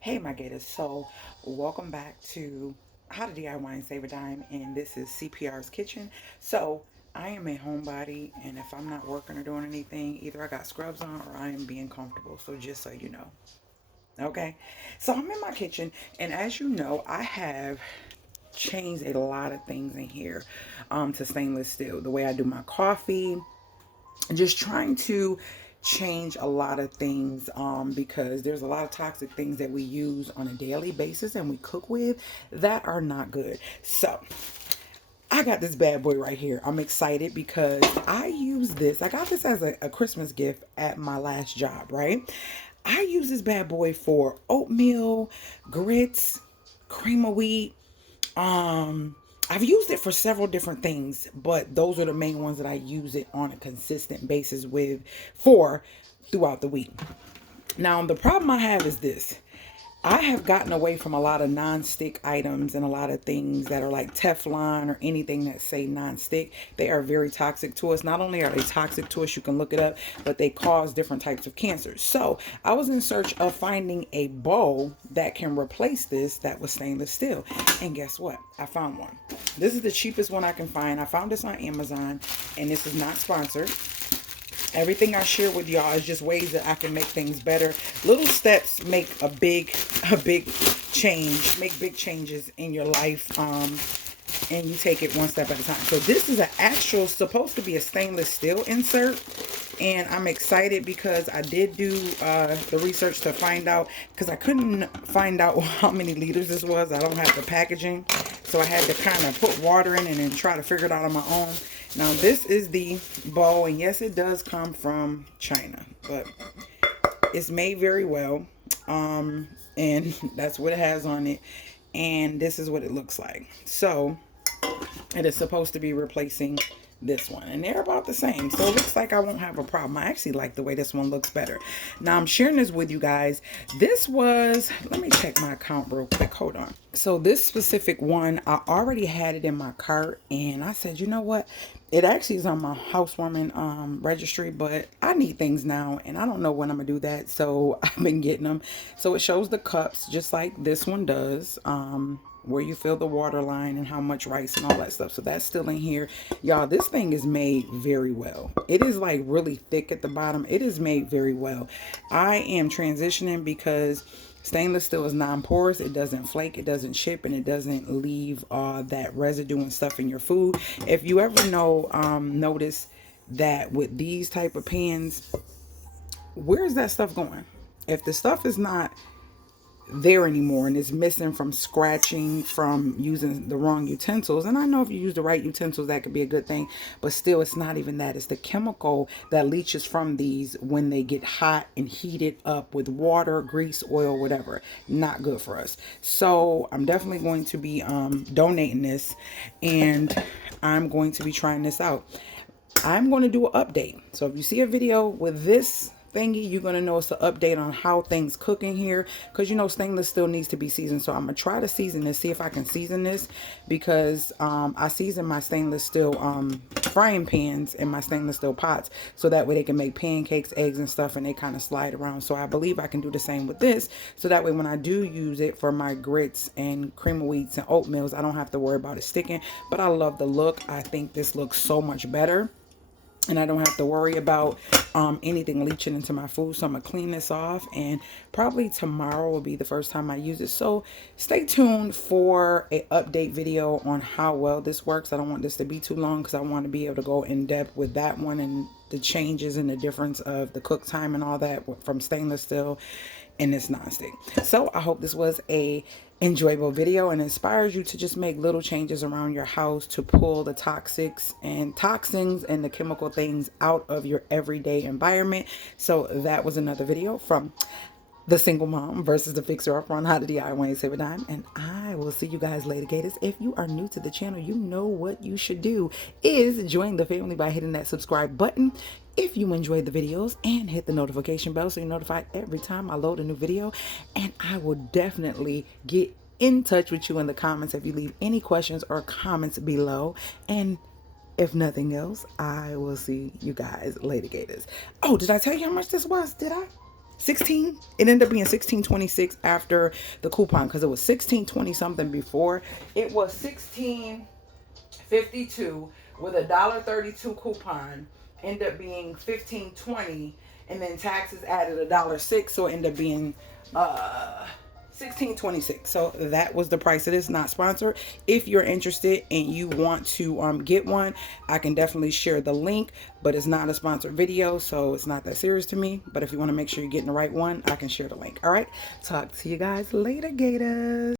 Hey, my gators. So, welcome back to How to DIY and Save a Dime, and this is CPR's Kitchen. So, I am a homebody, and if I'm not working or doing anything, either I got scrubs on or I am being comfortable. So, just so you know, okay? So, I'm in my kitchen, and as you know, I have changed a lot of things in here to stainless steel. The way I do my coffee, just trying to change a lot of things because there's a lot of toxic things that we use on a daily basis and we cook with that are not good. So I got this bad boy right here. I'm excited because I use this. I got this as a Christmas gift at my last job, right? I use this bad boy for oatmeal, grits, cream of wheat, I've used it for several different things, but those are the main ones that I use it on a consistent basis with for throughout the week. Now, the problem I have is this. I have gotten away from a lot of non-stick items and a lot of things that are like Teflon or anything that say non-stick. They are very toxic to us. Not only are they toxic to us, you can look it up, but they cause different types of cancers. So I was in search of finding a bowl that can replace this that was stainless steel. And guess what? I found one. This is the cheapest one I can find. I found this on Amazon, and this is not sponsored. Everything I share with y'all is just ways that I can make things better. Little steps make a big change, make big changes in your life. And you take it one step at a time. So this is an actual, supposed to be a stainless steel insert. And I'm excited because I did do the research to find out, because I couldn't find out how many liters this was. I don't have the packaging. So I had to kind of put water in and then try to figure it out on my own. Now this is the bowl, and yes, it does come from China, but it's made very well. And that's what it has on it. And this is what it looks like. So it is supposed to be replacing this one, and they're about the same, so it looks like I won't have a problem. I actually like the way this one looks better. Now I'm sharing this with you guys. This was, let me check my account real quick, hold on. So this specific one, I already had it in my cart, and I said, you know what, it actually is on my housewarming registry, but I need things now and I don't know when I'm gonna do that, so I've been getting them. So it shows the cups just like this one does, where you fill the water line and how much rice and all that stuff. So that's still in here. Y'all, this thing is made very well. It is like really thick at the bottom. It is made very well. I am transitioning because stainless steel is non-porous. It doesn't flake, it doesn't chip, and it doesn't leave that residue and stuff in your food. If you ever notice that with these type of pans, where's that stuff going? If the stuff is not there anymore and it's missing from scratching from using the wrong utensils, and I know if you use the right utensils that could be a good thing, but still it's not even that. It's the chemical that leaches from these when they get hot and heated up with water, grease, oil, whatever. Not good for us. So I'm definitely going to be donating this, and I'm going to be trying this out. I'm going to do an update. So if you see a video with this thingy, you're going to know it's an update on how things cook in here, because you know stainless steel needs to be seasoned. So I'm going to try to season this, see if I can season this, because I season my stainless steel frying pans and my stainless steel pots, so that way they can make pancakes, eggs and stuff, and they kind of slide around. So I believe I can do the same with this, so that way when I do use it for my grits and cream of wheats and oatmeals, I don't have to worry about it sticking. But I love the look. I think this looks so much better, and I don't have to worry about anything leaching into my food. So I'm gonna clean this off, and probably tomorrow will be the first time I use it. So stay tuned for a update video on how well this works. I don't want this to be too long because I want to be able to go in depth with that one and the changes and the difference of the cook time and all that from stainless steel and this nonstick. So I hope this was a enjoyable video and inspires you to just make little changes around your house to pull the toxics and toxins and the chemical things out of your everyday environment. So that was another video from the single mom versus the fixer up on how to DIY and save a dime. And I will see you guys later, gators. If you are new to the channel, you know what you should do is join the family by hitting that subscribe button if you enjoyed the videos, and hit the notification bell so you're notified every time I load a new video. And I will definitely get in touch with you in the comments if you leave any questions or comments below. And if nothing else, I will see you guys later, gators. Oh, did I tell you how much this was? Did I? 16, it ended up being 16.26 after the coupon, because it was 16.20 something before. It was 16.52 with a $1.32 coupon, end up being 15.20, and then taxes added $1.06, so it ended up being 16.26. So that was the price. It is not sponsored. If you're interested and you want to get one, I can definitely share the link, but it's not a sponsored video, so it's not that serious to me. But if you want to make sure you're getting the right one, I can share the link. All right, talk to you guys later, gators.